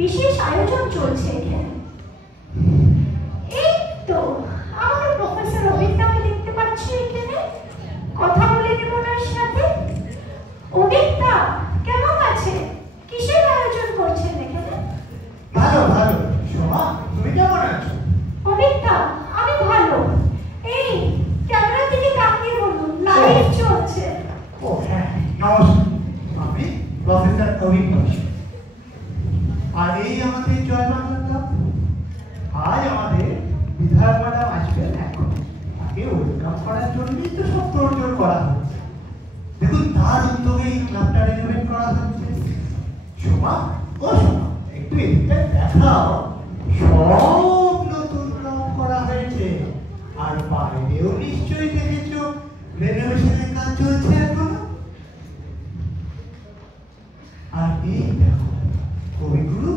বিশেষ আয়োজন চলছে এখানে। এই তো আমাদের প্রফেসর অভিজ্ঞতাকে দেখতে পাচ্ছি এখানে, কথা বলে নেব ওনার সাথে। অভিজ্ঞতা কেমন আছে? কিসের আয়োজন করছেন এখানে? ভালো ভালো। সোমা, তুমি কেমন আছো? অভিজ্ঞতা, আমি ভালো। এই ক্যামেরার দিকে তাকিয়ে বলুন, লাইভ চলছে। ও হ্যাঁ, নমস্কার। আমি প্রফেসর অভিজ্ঞতা। আর এই আমাদের জয় বাংলা ক্লাব। আজ আমাদের বিধায়ক ম্যাডাম আসবেন এখন। তাকে ওয়েলকাম করার জন্যই তো সব তোড়জোড় করা হচ্ছে। দেখুন, তার উদ্যোগে এই ক্লাবটা রেনোভেট করা হচ্ছে। সোমা, ও সোমা, একটু এদিকটা দেখাও। সব নতুন রং করা হয়েছে। আর বাইরেও নিশ্চয়ই দেখেছো রেনোভেশনের কাজ চলছে এখনো। আর এই দেখো, কবিগুরু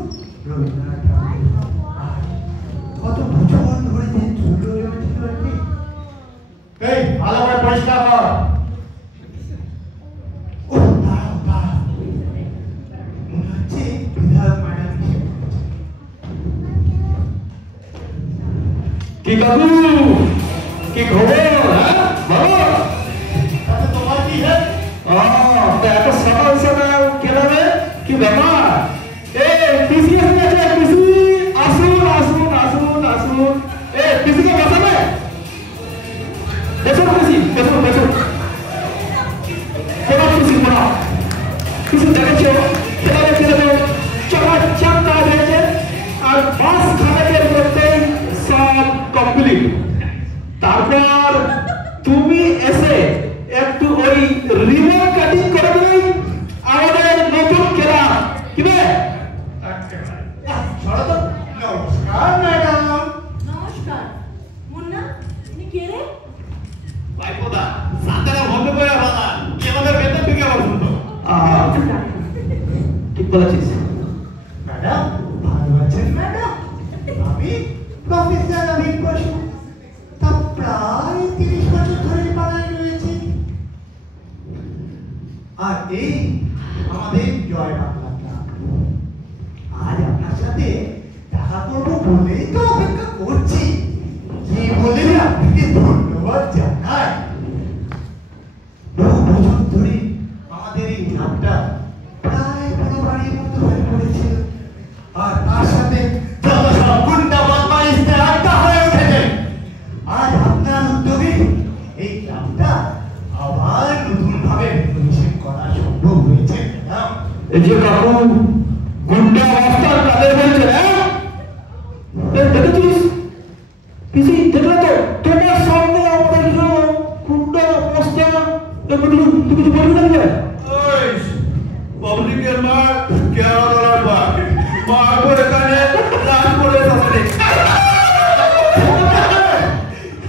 রবীন্দ্রনাথ ঠাকুর আর কত বছর ধরে যে ধুলো জমেছিল এমনি। এই ভালো করে পরিষ্কার কর। ও দাঁড়াও দাঁড়াও, মনে হচ্ছে বিধায়ক ম্যাডাম এসে পড়েছে। কি কাকু, কি খবর? হ্যাঁ বাবা, তাতে তোমার কি হে? এত সকাল সকাল কেলাবে কি ব্যাপার? পিসি এসেছে, পিসি আসুন আসুন আসুন আসুন। পিসিকে বসাবে? দেখুন পিসি, দেখুন দেখুন কোনো পিসি কোনো পিসি দেখেছো খেলাবে খেলাবে চকাচক কাজ হয়েছে। আর বাস খানাকের মধ্যেই সব কমপ্লিট। তারপর তুমি এসে একটু ওই রিবন কাটিং করে দিলেই আমাদের নতুন খেলা কি বে? নমস্কার ম্যাডাম। নমস্কার। মুন্না, তুমি কে রে? ভাইপোদা সাতারা বন্ধ করে বাবা কি আমাদের বেতন ঢুকে আবার শুনতো। ঠিক বলেছিস ম্যাডাম, ভালো আছেন ম্যাডাম? আমি প্রফেসর অভিক বসু। তা প্রায় 30 বছর ধরে পাড়ায় রয়েছি। আর এই আমাদের জয় বাংলা ক্লাব। আজ আপনার সাথে দেখা করবো বলেই তো অপেক্ষা করছি। কি বলে আপনাকে ধন্যবাদ জানাই। বহু বছর ধরে আমাদের এই ক্লাবটা প্রায় বড় বাড়ির মতো হয়ে পড়েছিল। আর তার সাথে যত সব গুন্ডা বদমাইশদের আড্ডা হয়ে উঠেছে। আজ আপনার উদ্যোগে এই ক্লাবটা আবার নতুন ভাবে রিনোভেশন করা সম্ভব হয়েছে ম্যাডাম। এই যে কাকু গুন্ডা রাস্তার কাদের বলছে, হ্যাঁ দেখেছিস পিসি? দেখলে তো তোমার সামনে আমাদের গুন্ডা রাস্তা তুমি কিছু বলবি না? পাবলিকের মার কেরালার বার মার করে কানে রাজ করে সামনে।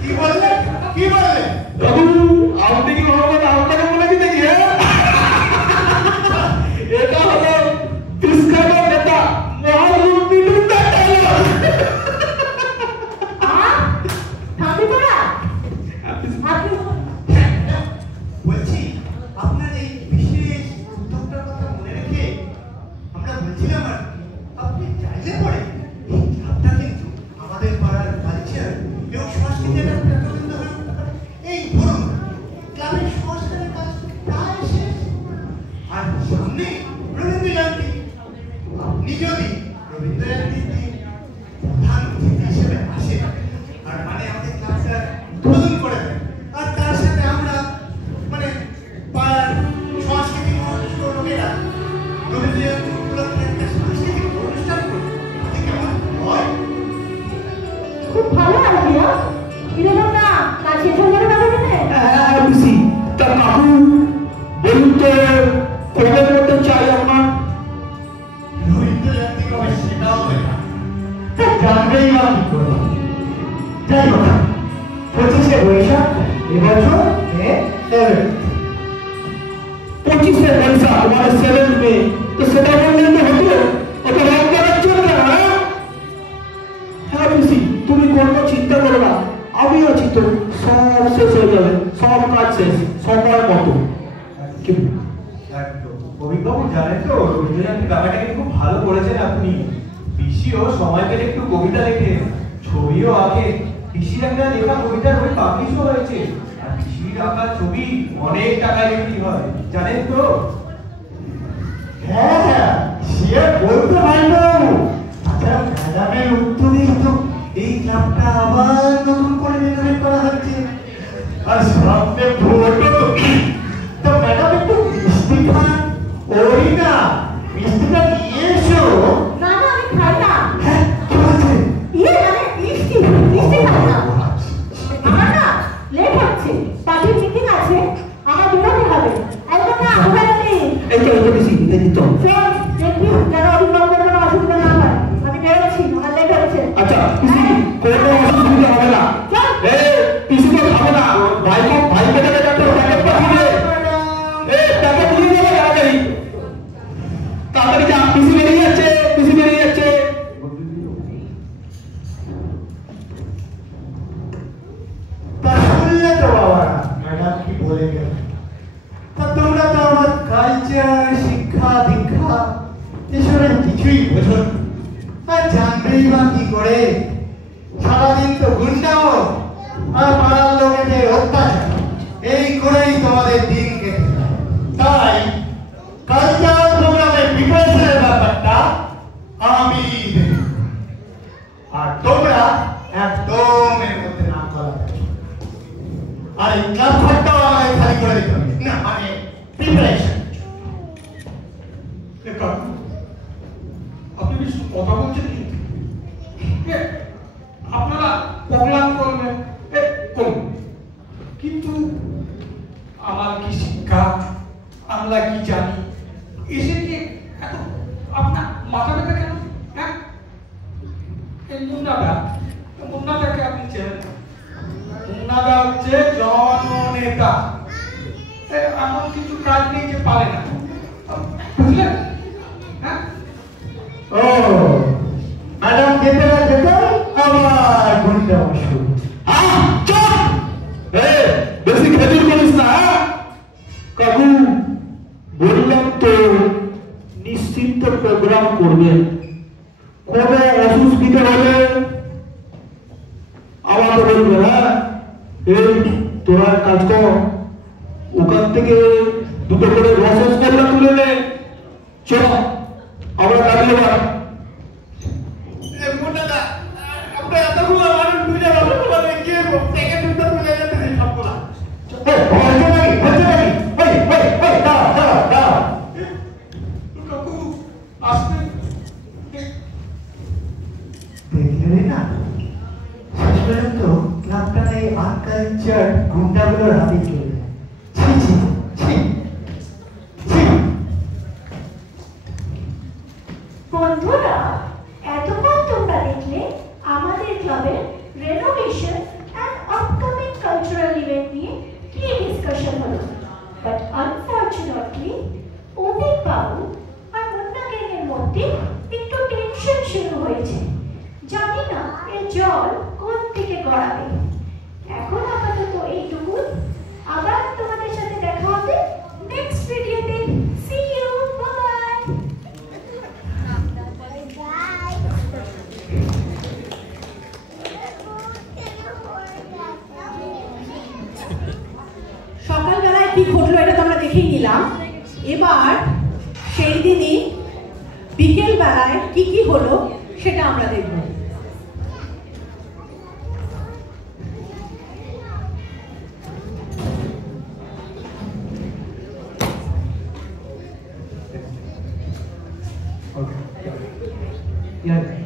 কি বললেন? কি বললেন? কাকু আপনি কি ভগবান আপনাকে বলেছি নাকি? এটা হলো ডিসকাভার নেতা মহালুম বিটুটা ডায়লগ। থামবি তোরা? আপনি বলছি, আপনার এই বিশেষ উদ্যোগটার কথা মনে রেখে আমরা বলছিলাম আর আপনি চাইলে পরে এই ক্লাবটা কিন্তু আমাদের পাড়ার কালচার এবং সংস্কৃতির একটা কেন্দ্র হয়ে উঠতে পারে। এই ধরুন, ক্লাবের সংস্কারের কাজ প্রায় শেষ। আর সামনে রবীন্দ্র জয়ন্তী। আপনি যদি রবীন্দ্র জয়ন্তীর দিন প্রধান অতিথি হিসেবে আসেন আর মানে আমাদের ক্লাবটা উদ্বোধন করে দেন, আর তার সাথে আমরা মানে পাড়ার সাংস্কৃতিক লোকেরা রবীন্দ্র জয়ন্তী উপলক্ষে একটা সাংস্কৃতিক অনুষ্ঠান করি, তাতে কেমন হয়? খুব ভালো আইডিয়া। বিরোধ না, কাজ শেষ হয়ে যাবে তাহলে না? হ্যাঁ পিসি, তা কাকু বলুন তো কবে করতে চাই আপনার? রবীন্দ্র জয়ন্তী কবে সেটাও দেখা জানবেই বা কি করে। যাই হোক, 25শে বৈশাখ এবছর মে 7। 25শে বৈশাখ মানে 7 মে, তো সেটা বললেন তো হতো। ওটা রং করার জন্য না? হ্যাঁ পিসি, তুমি কোনো চিন্তা করো না, আমি আছি তো। সব শেষ হয়ে যাবে, সব কাজ শেষ সময় মতো। একদম। অভিজ্ঞবাবু জানেন তো রবীন্দ্র জয়ন্তী ব্যাপারটাকে খুব ভালো করেছেন আপনি। পিসিও সময় পেলে একটু কবিতা লেখে, ছবিও আঁকে। পিসির একটা লেখা কবিতার বই পাবলিশও হয়েছে। আর পিসির আঁকা ছবি অনেক টাকায় বিক্রি হয়, জানেন তো? হ্যাঁ হ্যাঁ, সে বলতে পারবো। আচ্ছা, ম্যাডামের উদ্যোগে তো এই ক্লাবটা আবার নতুন করে রেনোভেট করা হচ্ছে। আর সামনে ভোটও তো ম্যাডাম একটু মিষ্টি খান। ওই না, মিষ্টিটা নিয়ে এসো। না না, আমি খাই না। হ্যাঁ, কি বলছে? মানে মিষ্টি খাই না। আমার না লেট হচ্ছে, পার্টির মিটিং আছে, আমার বেরোতে হবে। একদম না, ঘুরে নেই। এই তো পিসি, এই তো। শোন, দেখবি যেন অভিভাবকের কোনো অসুবিধা না হয়। আমি বেরোচ্ছি, আমার লেট হচ্ছে। আচ্ছা পিসি, কোনো অসুবিধা হবে না। এই পিসি তো খাবে না, ভাই বেটাকে যাতে প্যাকেট পাঠিয়ে এই প্যাকেট নিয়ে যাবে তাড়াতাড়ি। তাড়াতাড়ি যা, পিসি বেরিয়ে যাচ্ছে। তা শুনলে তো বাবা, ম্যাডাম কি বলে গেল। তা তোমরা তো আমার কালচার, শিক্ষা, দীক্ষা এসবের কিছুই বোঝো না। আর জানবেই বা কি করে? সারাদিন তো গুন্ডাও আর পাড়ার লোকেদের অত্যাচার, এই করেই তোমাদের দিন কেটে যায়। তাই কালচার প্রোগ্রামের প্রিপারেশনের ব্যাপারটা আমি দেখি, আর তোমরা একদম এর মধ্যে নাম করা। আর এই ক্লাব ঘরটাও আমাদের খালি করে দিতে হবে। না মানে প্রিপারেশন। আপনি বেশ কথা বলছেন কিন্তু। আপনারা প্রোগ্রাম করবেন করুন, কিন্তু আমার কি শিক্ষা, আমরা কি জানি, এসে যে এত আপনার মাথা ব্যথা কেন? হ্যাঁ, এই মুন্নাদাকে আপনি চেনেন? মুন্নাদা হচ্ছে জননেতা। এমন কিছু কাজ নেই যে পারে না, বুঝলেন? হ্যাঁ, ও ম্যাডাম যেতে না যেতে আবার গুন্ডা শুরু। বেশি খেজুর করিস না। কাকু বললাম তো নিশ্চিন্ত প্রোগ্রাম করবেন, কোনো অসুবিধা হলে আমাকে বলবে। হ্যাঁ, এই তোরা কাজ কর, ওখান থেকে দুটো করে রসগোল্লা তুলে নে। চল আমরা দাঁড়িয়ে এবার। গুন্ডাগুলোর হাতে চলে যায়। ছি ছি ছি ছি। বন্ধুরা, এতক্ষণ তোমরা দেখলে আমাদের ক্লাবের renovation and upcoming cultural event নিয়ে কি ডিসকাশন হলো। বাট আনফরচুনেটলি অতীক বাবু আর মুন্না গ্যাংয়ের মধ্যে একটু টেনশন শুরু হয়েছে। জানি না এর জল কোন থেকে গড়াবে। এখন আপাতত এইটুকু, আবার তোমাদের সাথে দেখা হবে নেক্সট ভিডিওতে। See you, bye. সকালবেলায় কি ঘটলো এটা তো আমরা দেখেই নিলাম। এবার সেই দিনই বিকেল বেলায় কি কি হলো সেটা আমরা দেখব।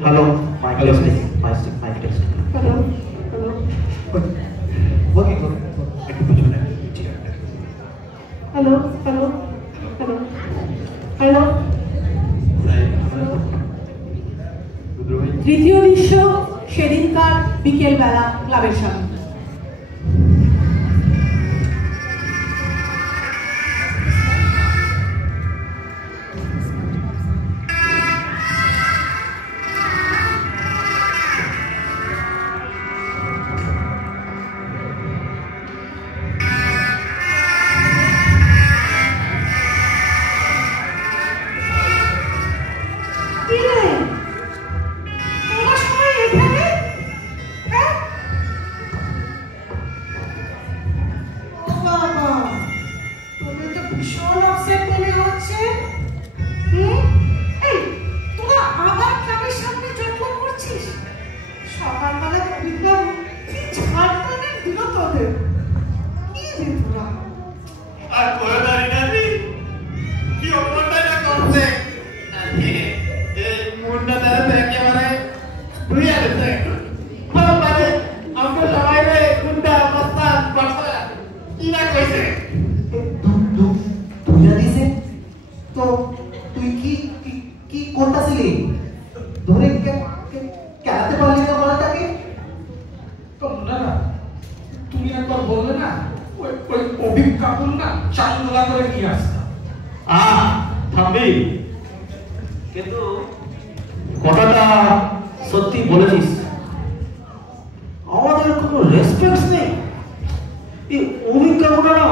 Hello, mic testing, mic testing. Hello hello okay, একটু পিছনে। Hello hello hello hello. তৃতীয় দৃশ্য সেদিনকার বিকেল বেলা ক্লাবের সামনে। করতেছিলি? ধরে কেলাতে পারলি না বলাটাকে? না না, তুমি একবার বললে না ওই অভিক কাকুর না চালুলা করে নিয়ে আসতাম। থামবি, কিন্তু কথাটা সত্যি বলেছিস। আমাদের কোনো রেসপেক্ট নেই। এই অভিক কাকুটা না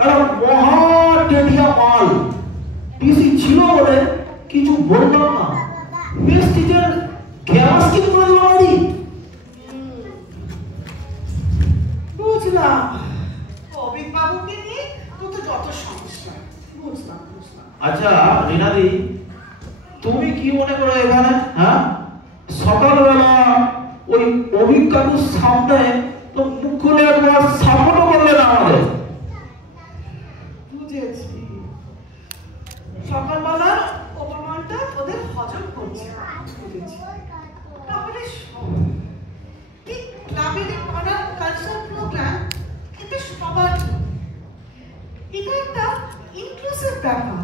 একটা মহা টেডিয়া মাল। পিসি ছিল বলে কিছু বলতাম না, বেশ টিচার গ্যাস কি করে দিল বাড়ি। বুঝলাম, অভিক বাবুকে নিয়ে তো যত সমস্যা। বুঝলাম। আচ্ছা রিনাদি, তুমি কি মনে করো এখানে? হ্যাঁ, সকালবেলা ওই অভিক কাকুর সামনে তো মুখ খুলে একবার সাপোর্টও করলে না আমাদের। বুঝেছি, সকালবেলার অপমানটা ওদের হজম করছে। বুঝেছি। তাহলে এই ক্লাবের পাড়ার কালচারাল প্রোগ্রাম এটা সবার, এটা একটা ইনক্লুসিভ ব্যাপার।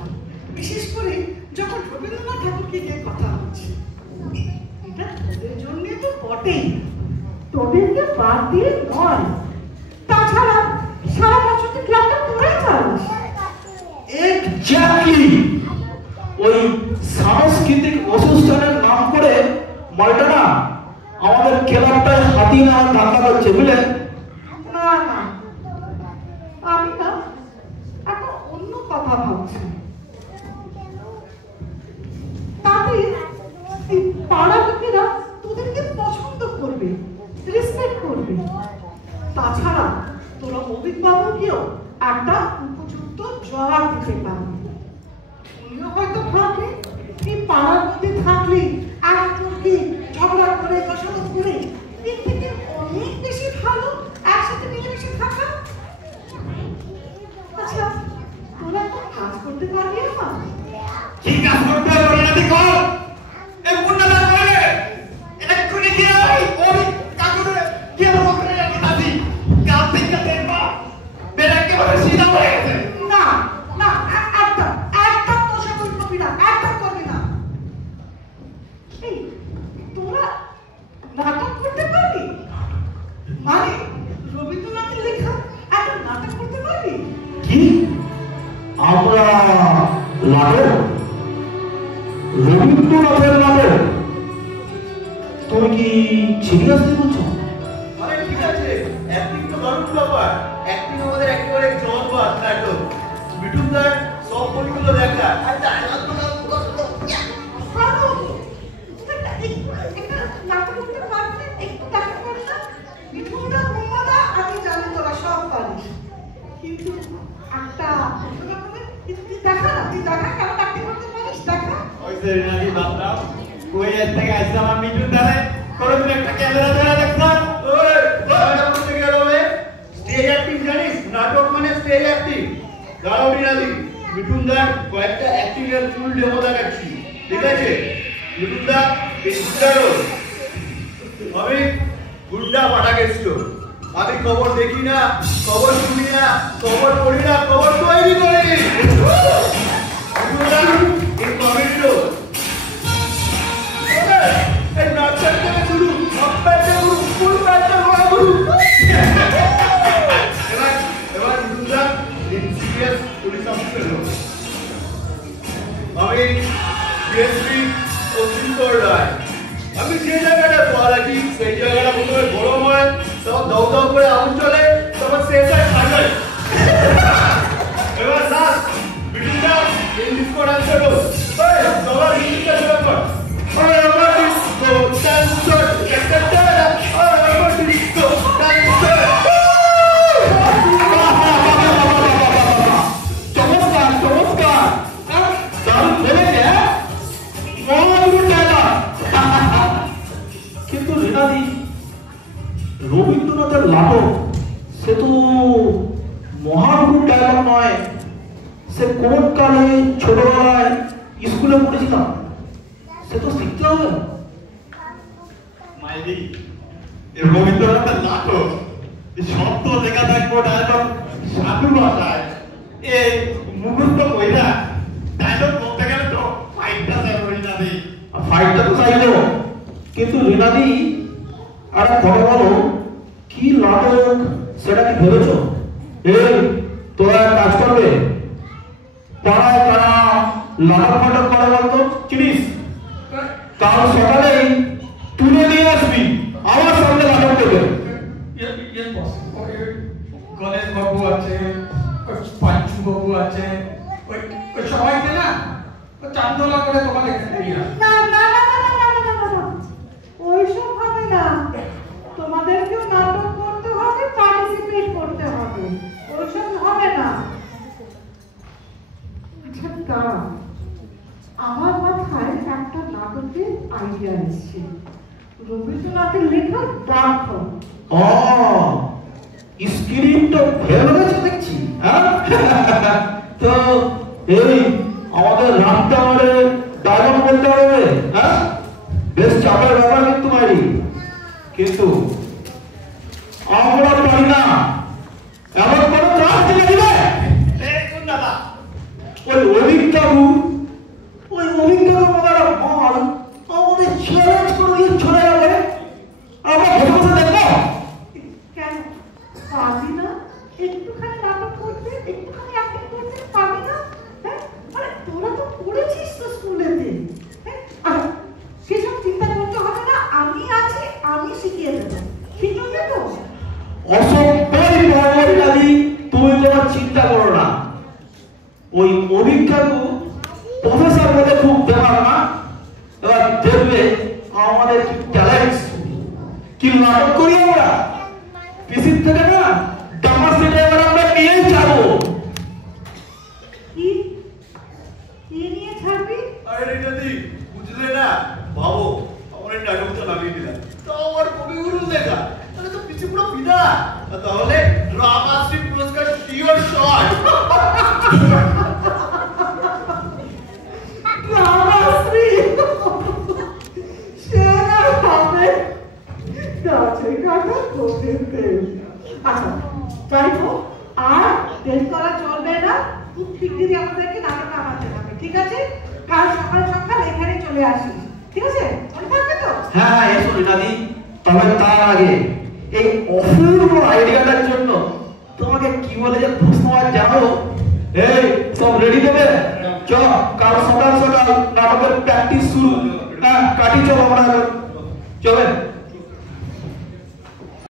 বিশেষ করে যখন রবীন্দ্রনাথ ঠাকুরকে নিয়ে কথা হচ্ছে, এটা তোদের জন্য তো বটেই, তোদেরকে বাদ দিয়ে নয়। তাছাড়া সারা বছর তুই ক্লাবটা তোরাই চালাস। এক্স্যাক্টলি, ওই সাংস্কৃতিক অনুষ্ঠানের নাম করে মালটা না আমাদের ক্লাবটায় হাতি নেওয়ার ধান্দা করছে, বুঝলেন? না, আমি না এখন অন্য কথা ভাবছি। তাতে এই পাড়া লোকেরা তোদেরকে পছন্দ করবে, রেসপেক্ট করবে। তাছাড়া তোরা অভিক বাবুকেও একটা উপযুক্ত জবাব দিতে পারবে। উনিও হয়তো ভাববে এই পাড়ার মধ্যে থাকলে একজনকে ঝগড়া করে কষাকষ করে এর থেকে অনেক বেশি ভালো একসাথে মিলেমিশে থাকা। আচ্ছা, তোরা তো কাজ করতে পারবি আমার? কি কাজ করতে হবে রিনাদি কর? এই মুন্নাটা করে এক্ষুনি কি ওই কাকুরে কি বলতে রিনাদি কাজ থেকে দেখবা বেরা একেবারে সিধা হয়ে গেছে। না, একটা তোর সাথে করবি না, একটা করবি না। এই তোরা নাটক করতে পারবি? মানে রবীন্দ্রনাথের লেখা একটা নাটক করতে পারবি? কি আমরা নাটক? রবীন্দ্রনাথের নাটক? তুমি কি সিরিয়াসলি বলছো? আরে ঠিক আছে, অ্যাক্টিং তো দারুণ ব্যাপার। অ্যাক্টিং আমাদের একেবারে জনবাদ নাটক। বিটুলদার সব বইগুলো দেখা আর ডায়লগ তো ভালো, একটা নাটক করতে পারবি? একটু দেখা করে না। বিঠুদা, বোমাদা, আমি জানি তোরা সব পারিস, কিন্তু একটা তুই দেখা কেমন অ্যাক্টিং করতে পারিস, দেখা। ওই যে রিনাদি বাপরা কই এর থেকে আসছে আমার বিটুলদারে কোনদিন একটা ক্যামেরা ধরে দেখতাম। ওই করতে গেল ওই স্টেজ অ্যাক্টিং জানিস? নাটক মানে স্টেজ অ্যাক্টিং। দাঁড়াও রিনাদি, বিটুলদার কয়েকটা অ্যাক্টিং এর ফুল ডেমো দেখাচ্ছি, ঠিক আছে? বিটুলদা বিটুলদারও আমি গুন্ডা পাঠা গেছিল। আমি খবর দেখি না, খবর শুনি না, খবর পড়ি না, খবর তৈরি করি। বিটুলদা এই কমেন্টো এই নাটক থেকে শুরু আপনাদের ফুল পাল্টা হওয়া শুরু। এবার বিটুলদা সিরিয়াস পুলিশ অফিসার হল। আমি ডিএসপি অজিন্তর রায়। আমি যে জায়গাটা পা রাখি সেই জায়গাটা প্রথমে গরম হয়, তখন দাউ দাউ করে আগুন চলে, তখন শেষ হয় ফাটাই। এবার লাস্ট বিটুলদা ইংলিশ কোড আনসার হল। সবার ইংলিশটা জোড়া কর। আমার ডিস্কো ডান্সার আমার ডিস্কো ডান্সার। চমৎকার চমৎকার, দারুণ বলেছে। কিন্তু রিনাদি, রবীন্দ্রনাথের নাটক সে তো মহাগুরু ডায়লগ নয়। সে কোন কালে ছোটবেলায় স্কুলে পড়েছিলাম, সে তো শিখতে হবে। মাইলি এই রবীন্দ্রনাথের নাটক শব্দ লেখা থাকবো, ডায়লগ সাধু ভাষায়। এই মুখস্থ কইরা ডায়লগ বলতে গেলে তো ফাইটটা যাবে না। ফাইটটা তো চাইলো, কিন্তু রিনাদি আর কথা বলো, কি নাটক সেটা কি ভেবেছো? এই তোরা এক কাজ করবে, পাড়ায় কারা নাটক ফাটক করে বলতো চিনিস? কাল সকালেই তুলে নিয়ে আসবি, আমার সামনে নাটক করবে। গণেশ বাবু আছে, পাঞ্চু বাবু আছে, ওই সবাইকে না চান্দোলা করে তোমাকে নিয়ে আসবে। না না না না না না না না, ওইসব হবে না। তোমাদেরকেও নাটক করতে হবে, পার্টিসিপেট করতে হবে, ওইসব হবে না। আচ্ছা দাঁড়াও, আমার মাথায় একটা নাটকের আইডিয়া এসেছে, রবীন্দ্রনাথের লেখা ডাক। ও স্ক্রিপ্টটা ভেবে গেছে দেখছি, হ্যাঁ? তো এই আমাদের রামটাওয়ারে ডায়লগ বলতে হবে, হ্যাঁ? বেশ চাপের ব্যাপার কিন্তু মারি, কিন্তু আমরা পারি না এমন কোনো কাজ দিলে দিবে। দাদা ওই অভিজ্ঞাবু মতো মাল আমাদের চ্যালেঞ্জ করে দিয়ে চলে যাবে, আমরা বসে বসে দেখবো। কেন পাবি না? একটুখানি নাটক করতে, একটুখানি অ্যাক্টিং করতে পাবি না? হ্যাঁ, আরে তোরা তো পড়েছিস তো স্কুলেতে, হ্যাঁ? আর সেসব চিন্তা করতে হবে না, আমি আছি, আমি শিখিয়ে দেবো, ঠিক আছে তো? অসম্ভবই পাওয়ার দাবি, তুমি তোমার চিন্তা করো না। ওই অভিজ্ঞাবু প্রফেসর বলে খুব ব্যাপার না, এবার দেখবে আমাদের কি ট্যালেন্ট, কি নাটক করি আমরা। পিসির থেকে না ডামার সেটা এবার আমরা নিয়েই যাবো। কি নিয়ে ছাড়বি? আরে রিনাদি বুঝলে না, ভাবো আমার এই ডায়লগটা লাগিয়ে দিলাম, তো আমার কবিগুরু লেখা, তাহলে তো পিছে পুরো ফিদা, তাহলে ড্রামাশ্রী পুরস্কার শিওর শট। রামাশ্রী সেরা হবে, গাছের কাটা গোদের তেল। আচ্ছা যাই হোক, আর দেরি করা চলবে না, খুব শিগগিরই আমাদেরকে নাটক আনাতে হবে, ঠিক আছে? কাল সকাল সকাল এখানে চলে আসিস, ঠিক আছে? মনে থাকবে তো? হ্যাঁ হ্যাঁ এসো রিনাদি, তবে তার আগে এই অপূর্ব আইডিয়াটার জন্য তোমাকে কি বলে যে ধন্যবাদ জানাবো। এই সব রেডি দেবে, চল কাল সকাল সকাল নাটকের প্র্যাকটিস শুরু। হ্যাঁ কাটি চলো আমরা, চলে।